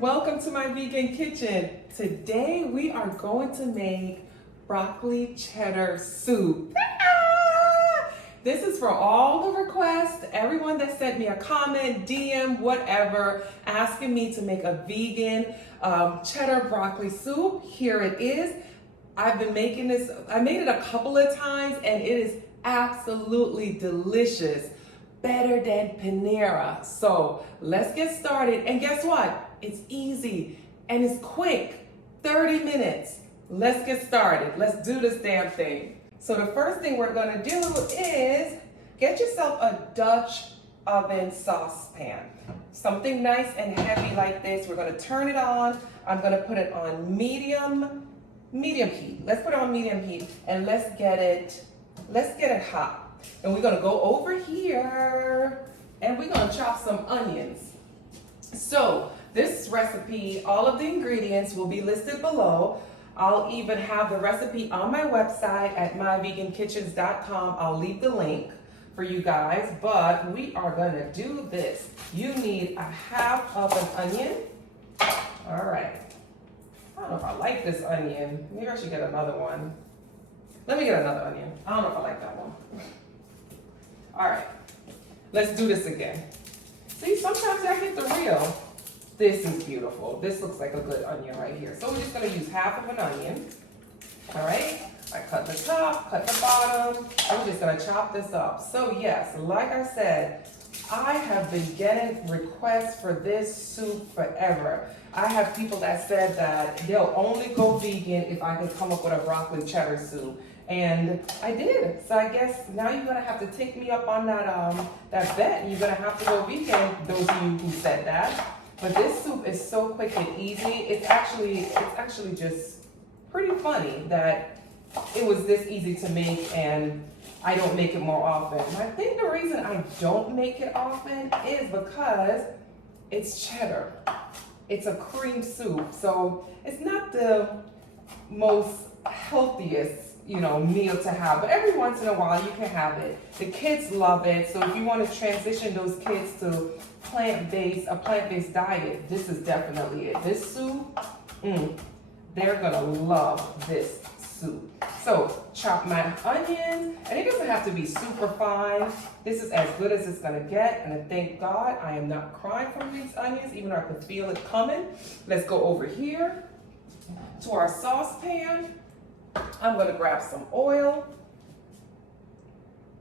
welcome to my vegan kitchen. Today we are going to make broccoli cheddar soup. This is for all the requests, everyone that sent me a comment, DM, whatever, asking me to make a vegan cheddar broccoli soup. Here it is. I've been making this, I made it a couple of times and it is absolutely delicious. Better than Panera. So let's get started. And guess what? It's easy and it's quick. 30 minutes. Let's get started. Let's do this damn thing. So the first thing we're gonna do is get yourself a Dutch oven saucepan. Something nice and heavy like this. We're gonna turn it on. I'm gonna put it on medium heat. Let's put it on medium heat and let's get it hot. And we're gonna go over here and we're gonna chop some onions. So this recipe, all of the ingredients will be listed below. I'll even have the recipe on my website at myvegankitchens.com. I'll leave the link for you guys, but we are gonna do this. You need a half of an onion. All right. I don't know if I like this onion. Maybe I should get another one. Let me get another onion. I don't know if I like that one. All right, let's do this again. See, sometimes I get the real. This is beautiful. This looks like a good onion right here. So we're just gonna use half of an onion. All right, I cut the top, cut the bottom, and we're just gonna chop this up. So yes, like I said, I have been getting requests for this soup forever. I have people that said that they'll only go vegan if I can come up with a broccoli cheddar soup. And I did. So I guess now you're gonna have to take me up on that bet, and you're gonna have to go vegan, those of you who said that. But this soup is so quick and easy. It's actually just pretty funny that it was this easy to make and I don't make it more often. And I think the reason I don't make it often is because it's cheddar. It's a cream soup, so it's not the most healthiest meal to have, but every once in a while you can have it. The kids love it, so if you want to transition those kids to a plant-based diet, this is definitely it. This soup, they're gonna love this soup. So chop my onions, and it doesn't have to be super fine. This is as good as it's gonna get, and thank God I am not crying from these onions, even though I can feel it coming. Let's go over here to our saucepan. I'm gonna grab some oil.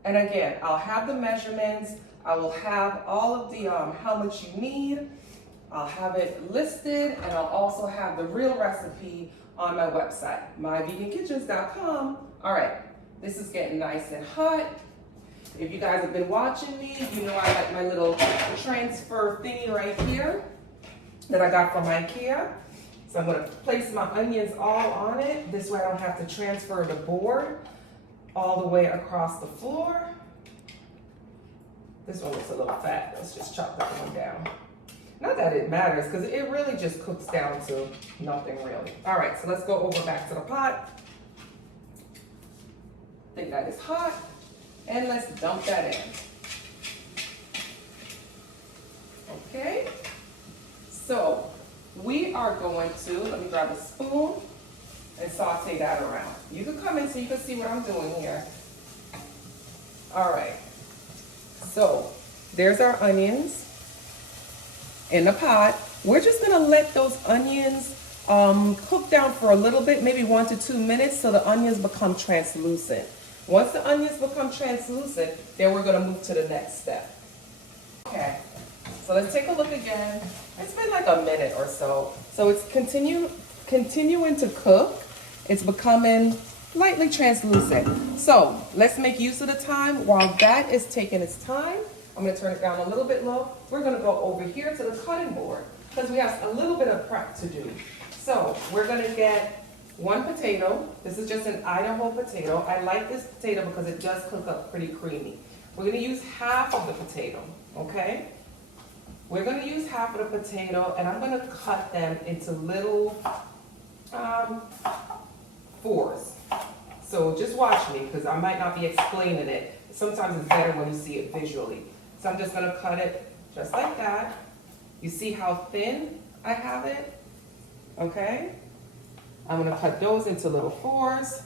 And again, I'll have the measurements. I will have all of the, how much you need. I'll have it listed, and I'll also have the real recipe on my website, myvegankitchens.com. All right, this is getting nice and hot. If you guys have been watching me, you know I like my little transfer thingy right here that I got from IKEA. So I'm gonna place my onions all on it. This way I don't have to transfer the board all the way across the floor. This one looks a little fat. Let's just chop that one down. Not that it matters, because it really just cooks down to nothing really. All right, so let's go over back to the pot. I think that is hot. And let's dump that in. Okay, so we are going to, let me grab a spoon and saute that around. You can come in so you can see what I'm doing here. All right, so there's our onions in the pot. We're just gonna let those onions cook down for a little bit, maybe 1 to 2 minutes, so the onions become translucent. Once the onions become translucent, then we're gonna move to the next step. Okay, so let's take a look again. It's been like a minute or so. So it's continuing to cook. It's becoming lightly translucent. So let's make use of the time. While that is taking its time, I'm gonna turn it down a little bit low. We're gonna go over here to the cutting board because we have a little bit of prep to do. So we're gonna get 1 potato. This is just an Idaho potato. I like this potato because it does cook up pretty creamy. We're gonna use half of the potato, okay? We're gonna use half of the potato and I'm gonna cut them into little fours. So just watch me because I might not be explaining it. Sometimes it's better when you see it visually. So I'm just gonna cut it just like that. You see how thin I have it. Okay. I'm gonna cut those into little 4s.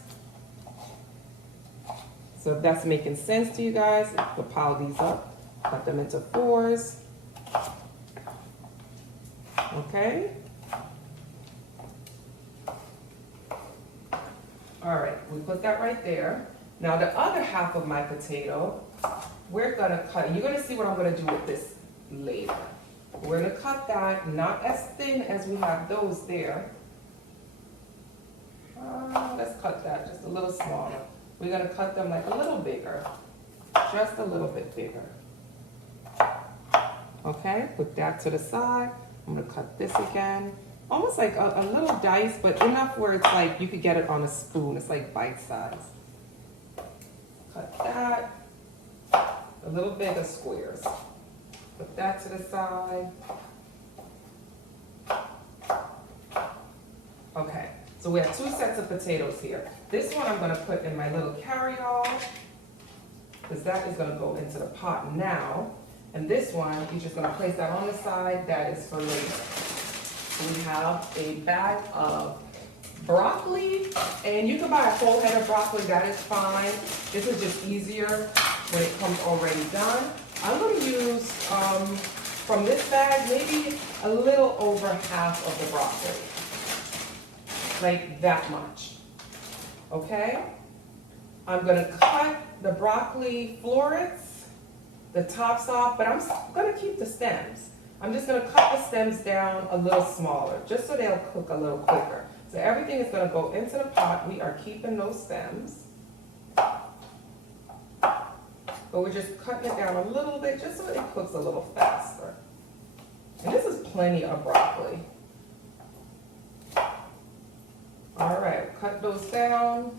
So if that's making sense to you guys, we'll pile these up, cut them into 4s. Okay. All right, we put that right there. Now the other half of my potato, we're gonna cut, you're gonna see what I'm gonna do with this later. We're gonna cut that not as thin as we have those there. Let's cut that just a little smaller. We're gonna cut them like a little bigger, just a little bit bigger. Okay, put that to the side. I'm gonna cut this again. Almost like a little dice, but enough where it's like you could get it on a spoon. It's like bite size. Cut that, a little bigger squares. Put that to the side. Okay, so we have 2 sets of potatoes here. This one I'm gonna put in my little carry-all, because that is gonna go into the pot now. And this one, you're just gonna place that on the side, that is for later. We have a bag of broccoli, and you can buy a whole head of broccoli, that is fine. This is just easier when it comes already done. I'm gonna use, from this bag, maybe a little over half of the broccoli. Like that much, okay? I'm gonna cut the broccoli florets, the tops off, but I'm gonna keep the stems. I'm just gonna cut the stems down a little smaller, just so they'll cook a little quicker. So everything is gonna go into the pot. We are keeping those stems. But we're just cutting it down a little bit, just so it cooks a little faster. And this is plenty of broccoli. All right, cut those down,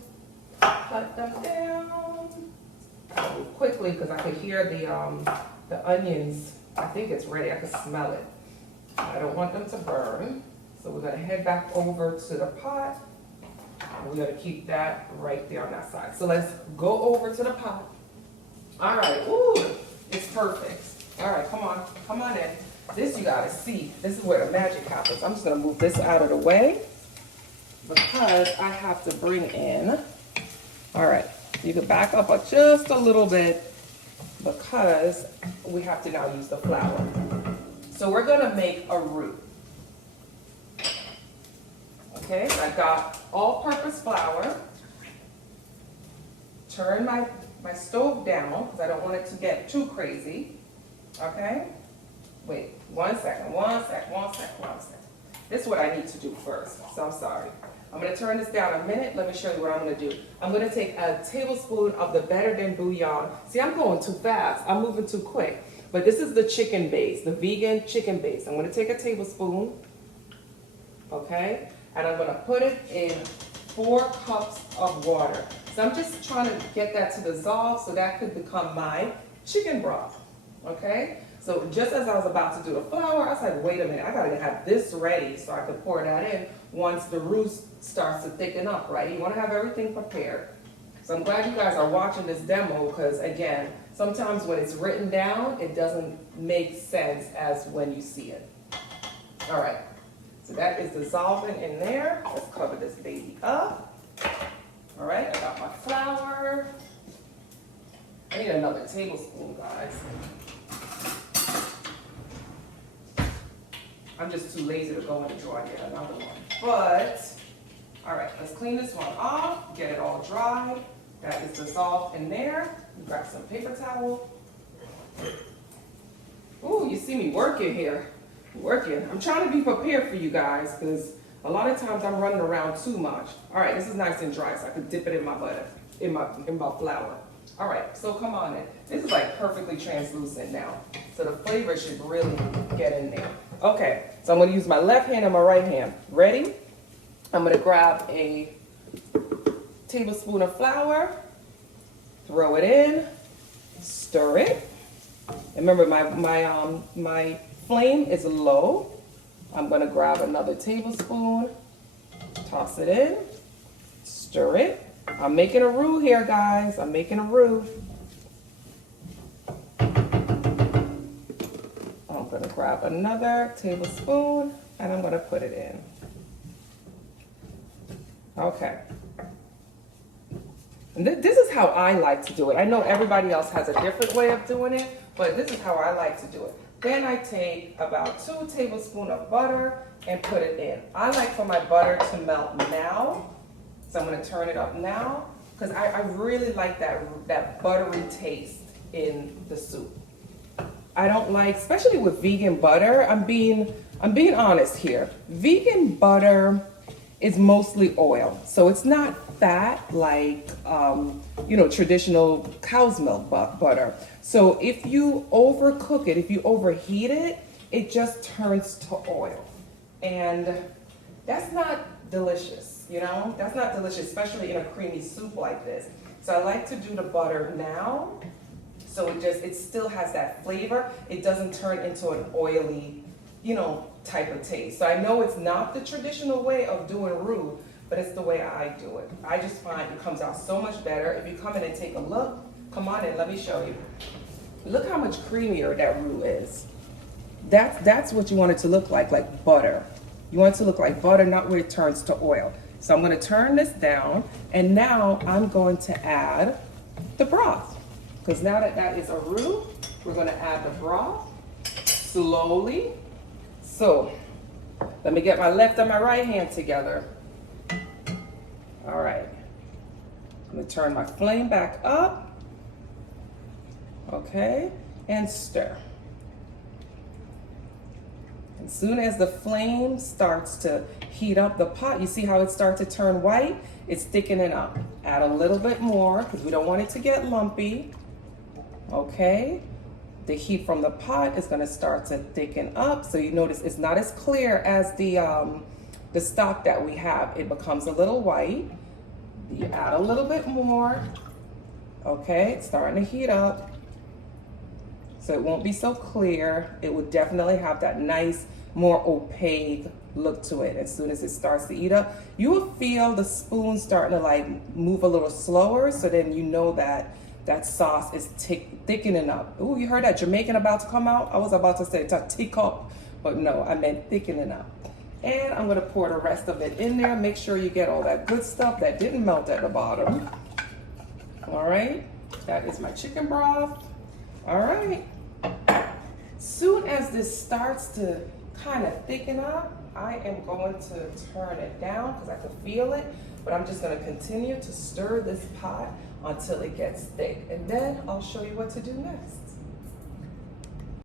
cut them down. I'll move quickly because I could hear the onions. I think it's ready, I can smell it. I don't want them to burn. So we're gonna head back over to the pot. And we're gonna keep that right there on that side. So let's go over to the pot. All right, ooh, it's perfect. All right, come on in. This you gotta see, this is where the magic happens. I'm just gonna move this out of the way because I have to bring in, all right, you can back up just a little bit because we have to now use the flour. So we're gonna make a roux. Okay, I got all-purpose flour. Turn my stove down because I don't want it to get too crazy. Okay? Wait, one second. This is what I need to do first, so I'm sorry. I'm gonna turn this down a minute. Let me show you what I'm gonna do. I'm gonna take a tablespoon of the Better Than Bouillon. See, I'm going too fast. I'm moving too quick. But this is the chicken base, the vegan chicken base. I'm gonna take a tablespoon, okay? And I'm gonna put it in 4 cups of water. So I'm just trying to get that to dissolve so that could become my chicken broth, okay? So just as I was about to do the flour, I was like, wait a minute, I gotta have this ready so I could pour that in once the roux starts to thicken up, right? You wanna have everything prepared. So I'm glad you guys are watching this demo because again, sometimes when it's written down, it doesn't make sense as when you see it. All right, so that is dissolving in there. Let's cover this baby up. All right, I got my flour. I need another tablespoon, guys. I'm just too lazy to go in the drawer and get another one. But, all right, let's clean this one off, get it all dry. That is dissolved in there. Grab some paper towel. Ooh, you see me working here. Working. I'm trying to be prepared for you guys because a lot of times I'm running around too much. All right, this is nice and dry, so I can dip it in my butter, in my flour. All right, so come on in. This is like perfectly translucent now. So the flavor should really get in there. Okay, so I'm gonna use my left hand and my right hand. Ready? I'm gonna grab a tablespoon of flour, throw it in, stir it. And remember, my flame is low. I'm gonna grab another tablespoon, toss it in, stir it. I'm making a roux here, guys. I'm making a roux. I'm gonna grab another tablespoon, and I'm gonna put it in. Okay. And this is how I like to do it. I know everybody else has a different way of doing it, but this is how I like to do it. Then I take about 2 tablespoons of butter and put it in. I like for my butter to melt now, so I'm gonna turn it up now, because I really like that buttery taste in the soup. I don't like, especially with vegan butter, I'm being honest here. Vegan butter is mostly oil, so it's not fat like traditional cow's milk butter. So if you overcook it, if you overheat it, it just turns to oil, and that's not delicious. That's not delicious, especially in a creamy soup like this. So I like to do the butter now, so it still has that flavor. It doesn't turn into an oily, type of taste. So I know it's not the traditional way of doing roux, but it's the way I do it. I just find it comes out so much better. If you come in and take a look, come on in, let me show you. Look how much creamier that roux is. That's what you want it to look like butter. You want it to look like butter, not where it turns to oil. So I'm gonna turn this down, and now I'm going to add the broth. Because now that is a roux, we're gonna add the broth slowly. So let me get my left and my right hand together. All right, I'm gonna turn my flame back up, okay, and stir. As soon as the flame starts to heat up the pot, you see how it starts to turn white? It's thickening up. Add a little bit more, because we don't want it to get lumpy, okay? The heat from the pot is gonna start to thicken up, so you notice it's not as clear as the stock that we have. It becomes a little white. You add a little bit more. Okay, it's starting to heat up. So it won't be so clear. It will definitely have that nice, more opaque look to it. As soon as it starts to heat up, you will feel the spoon starting to move a little slower, so then you know that sauce is thickening up. Ooh, you heard that Jamaican about to come out? I was about to say tick up, but no, I meant thickening up. And I'm gonna pour the rest of it in there. Make sure you get all that good stuff that didn't melt at the bottom. All right, that is my chicken broth. All right, soon as this starts to kind of thicken up, I am going to turn it down because I can feel it, but I'm just gonna continue to stir this pot until it gets thick, and then I'll show you what to do next.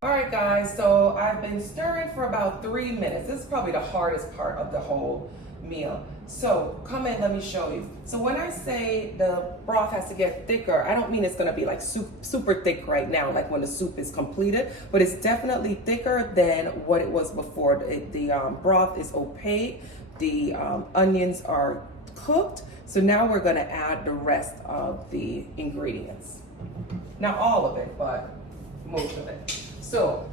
All right, guys, so I've been stirring for about 3 minutes. This is probably the hardest part of the whole meal. So come in, let me show you. So when I say the broth has to get thicker, I don't mean it's gonna be like super thick right now, like when the soup is completed, but it's definitely thicker than what it was before. The broth is opaque, the onions are cooked, so now we're gonna add the rest of the ingredients. Not all of it, but most of it. So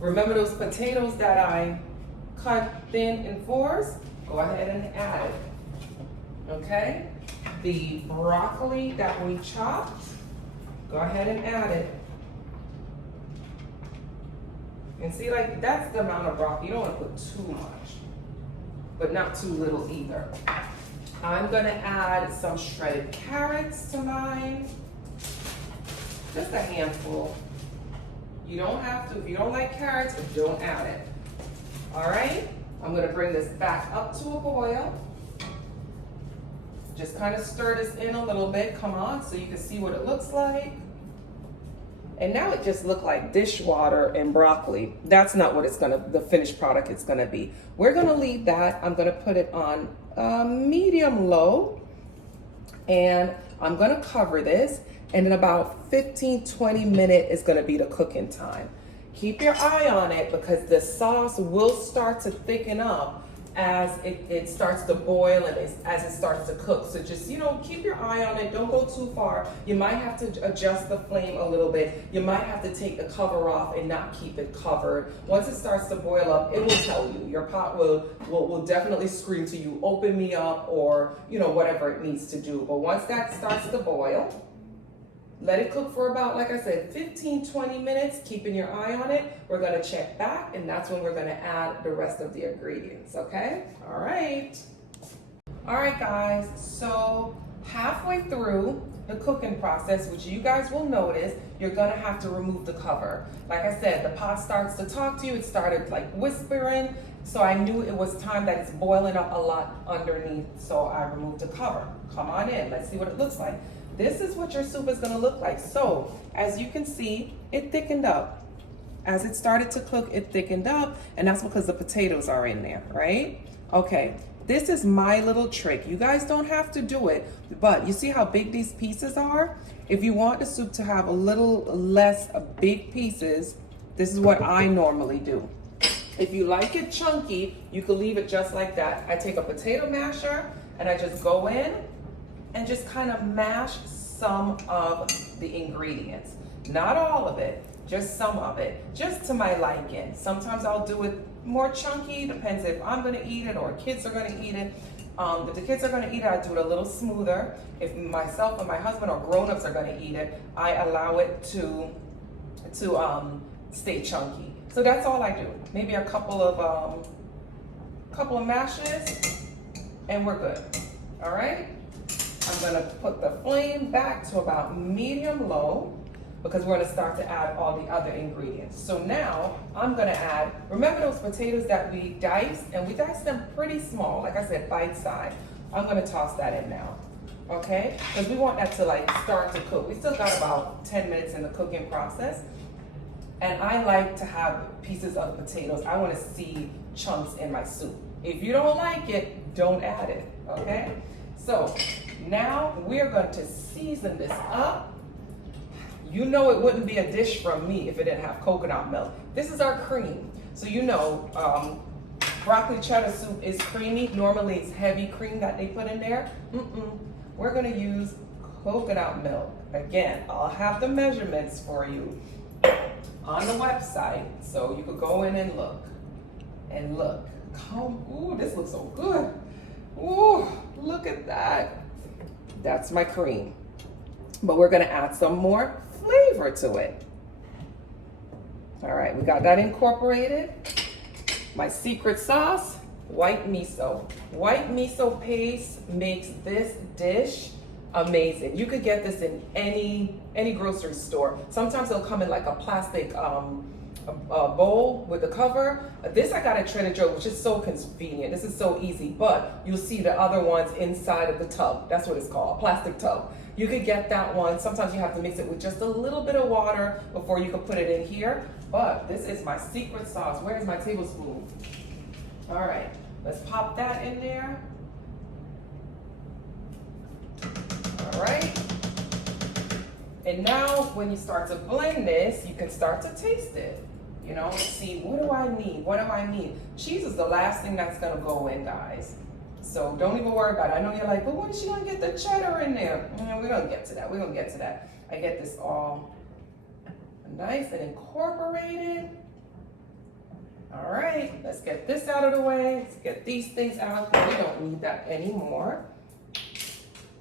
remember those potatoes that I cut thin in fours? Go ahead and add it, okay? The broccoli that we chopped, go ahead and add it. And see, that's the amount of broccoli. You don't want to put too much, but not too little either. I'm gonna add some shredded carrots to mine, just a handful. You don't have to. If you don't like carrots, don't add it. All right? I'm gonna bring this back up to a boil. Just kind of stir this in a little bit, come on, so you can see what it looks like. And now it just looked like dishwater and broccoli. That's not what the finished product is gonna be. We're gonna leave that. I'm gonna put it on medium low, and I'm gonna cover this, and in about 15-20 minutes is gonna be the cooking time. Keep your eye on it because the sauce will start to thicken up as it starts to boil and as it starts to cook. So just, keep your eye on it. Don't go too far. You might have to adjust the flame a little bit. You might have to take the cover off and not keep it covered. Once it starts to boil up, it will tell you. Your pot will definitely scream to you, open me up, or whatever it needs to do. But once that starts to boil, Let it cook for about, like I said, 15-20 minutes, keeping your eye on it. We're gonna check back, and that's when we're gonna add the rest of the ingredients, okay? All right. All right, guys, so halfway through the cooking process, which you guys will notice, you're gonna have to remove the cover. Like I said, the pot starts to talk to you. It started like whispering, so I knew it was time that it's boiling up a lot underneath, so I removed the cover. Come on in, let's see what it looks like. This is what your soup is gonna look like. So, as you can see, it thickened up. As it started to cook, it thickened up, and that's because the potatoes are in there, right? Okay, this is my little trick. You guys don't have to do it, but you see how big these pieces are? If you want the soup to have a little less big pieces, this is what I normally do. If you like it chunky, you can leave it just like that. I take a potato masher and I just go in and just kind of mash some of the ingredients. Not all of it, just some of it, just to my liking. Sometimes I'll do it more chunky, depends if I'm gonna eat it or kids are gonna eat it. If the kids are gonna eat it, I do it a little smoother. If myself and my husband or grown-ups are gonna eat it, I allow it to stay chunky. So that's all I do. Maybe a couple of mashes and we're good, all right? I'm gonna put the flame back to about medium low because we're gonna start to add all the other ingredients. So now I'm gonna add, remember those potatoes that we diced? And we diced them pretty small, like I said, bite size. I'm gonna toss that in now, okay? Because we want that to like start to cook. We still got about 10 minutes in the cooking process. And I like to have pieces of potatoes. I wanna see chunks in my soup. If you don't like it, don't add it, okay? So now we're going to season this up. You know it wouldn't be a dish from me if it didn't have coconut milk. This is our cream. So you know, broccoli cheddar soup is creamy. Normally it's heavy cream that they put in there. We're gonna use coconut milk. Again, I'll have the measurements for you on the website, so you could go in and look. Ooh, this looks so good. Ooh, look at that. That's my cream. But we're gonna add some more flavor to it. All right, we got that incorporated. My secret sauce, white miso. White miso paste makes this dish amazing. You could get this in any grocery store. Sometimes it'll come in like a plastic bowl with a cover. This I got at Trader Joe, which is so convenient. This is so easy, but you'll see the other ones inside of the tub. That's what it's called, a plastic tub. You could get that one. Sometimes you have to mix it with just a little bit of water before you can put it in here. But this is my secret sauce. Where's my tablespoon? All right, let's pop that in there. All right. And now when you start to blend this, you can start to taste it. You know, see, what do I need? What do I need? Cheese is the last thing that's gonna go in, guys. So don't even worry about it. I know you're like, but when is she gonna get the cheddar in there? We're gonna get to that, we're gonna get to that. I get this all nice and incorporated. All right, let's get this out of the way. Let's get these things out. We don't need that anymore.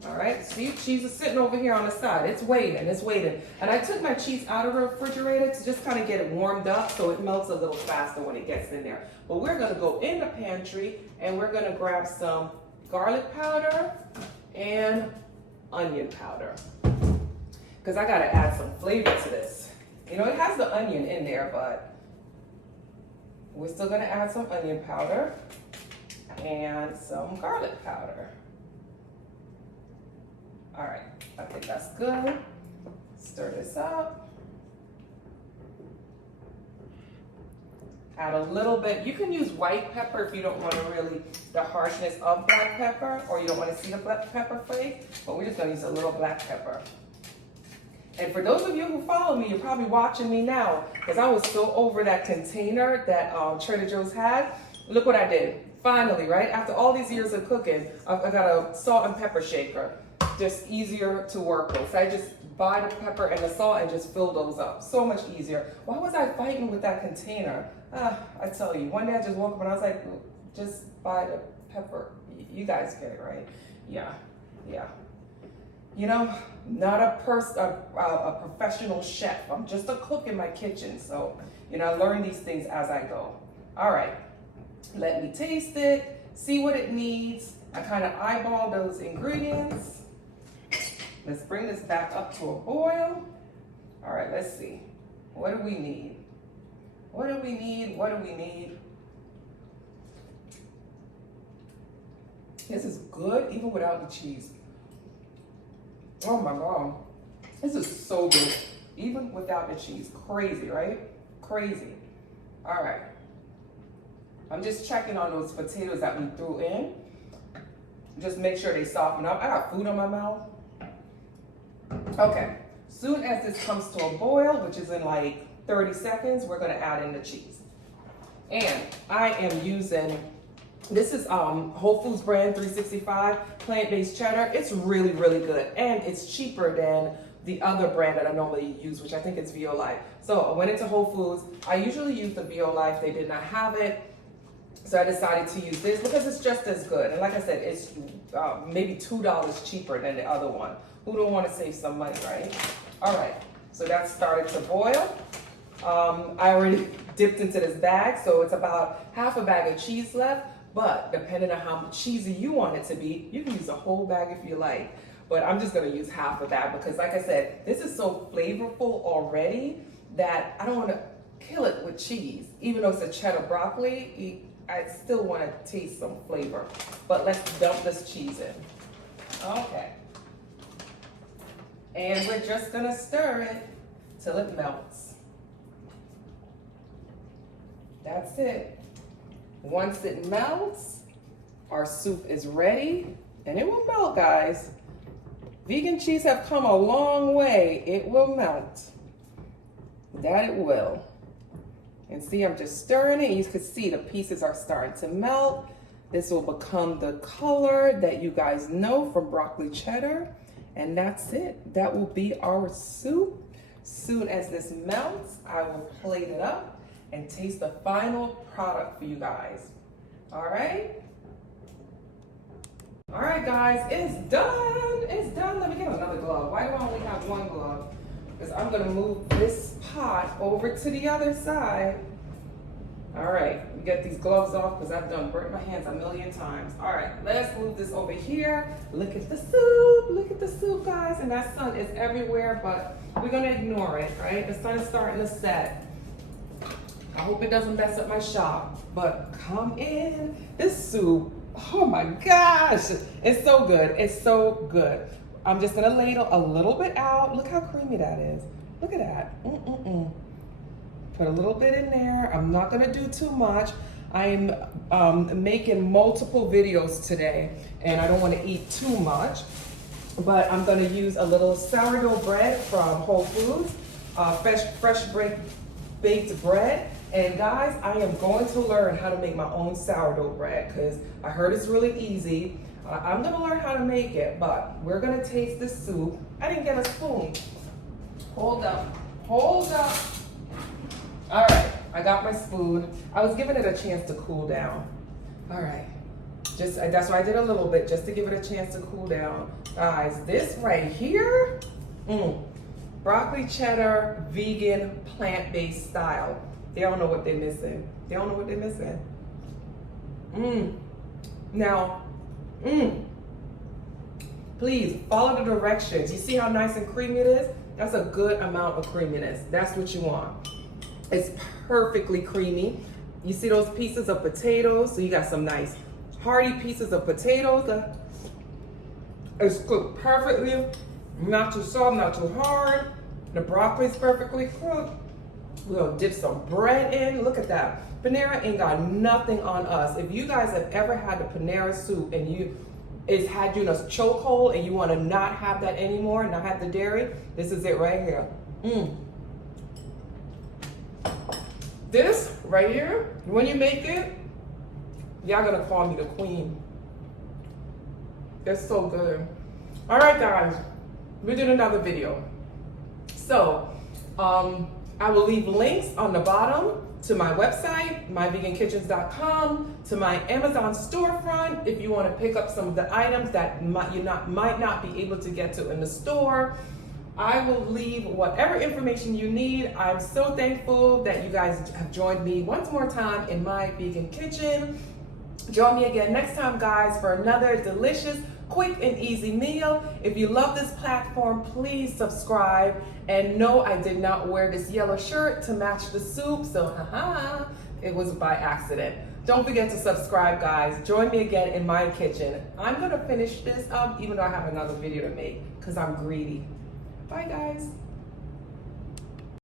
All right, see, cheese is sitting over here on the side. It's waiting, it's waiting. And I took my cheese out of the refrigerator to just kind of get it warmed up so it melts a little faster when it gets in there. But we're gonna go in the pantry and we're gonna grab some garlic powder and onion powder. Because I gotta add some flavor to this. You know, it has the onion in there, but we're still gonna add some onion powder and some garlic powder. All right, I think that's good. Stir this up. Add a little bit. You can use white pepper if you don't want to really the harshness of black pepper, or you don't want to see the black pepper flake, but we're just gonna use a little black pepper. And for those of you who follow me, you're probably watching me now, because I was so over that container that Trader Joe's had. Look what I did. Finally, right? After all these years of cooking, I got a salt and pepper shaker. Just easier to work with. So I just buy the pepper and the salt and just fill those up. So much easier. Why was I fighting with that container? I tell you, one day I just woke up and I was like, just buy the pepper. You guys get it, right? Yeah. you know, not a professional chef. I'm just a cook in my kitchen. So, you know, I learn these things as I go. All right, let me taste it, see what it needs. I kind of eyeball those ingredients. Let's bring this back up to a boil. All right, let's see. What do we need? What do we need? What do we need? This is good even without the cheese. Oh my God. This is so good. Even without the cheese. Crazy, right? Crazy. All right. I'm just checking on those potatoes that we threw in. Just make sure they soften up. I got food on my mouth. Okay. Soon as this comes to a boil, which is in like 30 seconds, we're gonna add in the cheese. And I am using, this is Whole Foods brand 365 plant-based cheddar. It's really, really good. And it's cheaper than the other brand that I normally use, which I think is Violife. So I went into Whole Foods. I usually use the Violife. They did not have it. So I decided to use this because it's just as good. And like I said, it's maybe $2 cheaper than the other one. Who don't want to save some money, right? All right, so that started to boil. I already dipped into this bag, so it's about half a bag of cheese left. But depending on how cheesy you want it to be, you can use a whole bag if you like. But I'm just gonna use half of that because like I said, this is so flavorful already that I don't wanna kill it with cheese. Even though it's a cheddar broccoli, I still wanna taste some flavor. But let's dump this cheese in. Okay. And we're just gonna stir it till it melts. That's it. Once it melts, our soup is ready, and it will melt, guys. Vegan cheese have come a long way. It will melt. That it will. And see, I'm just stirring it. You can see the pieces are starting to melt. This will become the color that you guys know from broccoli cheddar. And that's it. That will be our soup. Soon as this melts, I will plate it up and taste the final product for you guys. All right? All right, guys, it's done. It's done. Let me get another glove. Why do I only have one glove? Because I'm gonna move this pot over to the other side. All right, we get these gloves off because I've burnt my hands a million times. All right, let's move this over here. Look at the soup, guys. And that sun is everywhere, but we're gonna ignore it, right? The sun is starting to set. I hope it doesn't mess up my shop, but come in. This soup, oh my gosh, it's so good. It's so good. I'm just gonna ladle a little bit out. Look how creamy that is. Look at that. Put a little bit in there. I'm not gonna do too much. I'm making multiple videos today and I don't wanna eat too much, but I'm gonna use a little sourdough bread from Whole Foods, fresh baked bread. And guys, I am going to learn how to make my own sourdough bread because I heard it's really easy. I'm gonna learn how to make it, but we're gonna taste the soup. I didn't get a spoon. Hold up. All right, I got my spoon. I was giving it a chance to cool down. All right, that's why I did a little bit, just to give it a chance to cool down. Guys, this right here, broccoli cheddar, vegan, plant-based style. They don't know what they're missing. Now, please follow the directions. You see how nice and creamy it is? That's a good amount of creaminess. That's what you want. It's perfectly creamy. You see those pieces of potatoes? So you got some nice hearty pieces of potatoes. It's cooked perfectly. Not too soft, not too hard. The broccoli is perfectly cooked. We're gonna dip some bread in. Look at that. Panera ain't got nothing on us. If you guys have ever had the Panera soup and it's had you in a chokehold and you wanna not have that anymore, not have the dairy, this is it right here. This right here, when you make it, y'all gonna call me the queen. It's so good. All right, guys, we did another video. So, I will leave links on the bottom to my website, myvegankitchens.com, to my Amazon storefront if you want to pick up some of the items that might not be able to get to in the store. I will leave whatever information you need. I'm so thankful that you guys have joined me once more time in my vegan kitchen. Join me again next time, guys, for another delicious, quick and easy meal. If you love this platform, please subscribe. And no, I did not wear this yellow shirt to match the soup, so haha, it was by accident. Don't forget to subscribe, guys. Join me again in my kitchen. I'm gonna finish this up even though I have another video to make because I'm greedy. Bye, guys.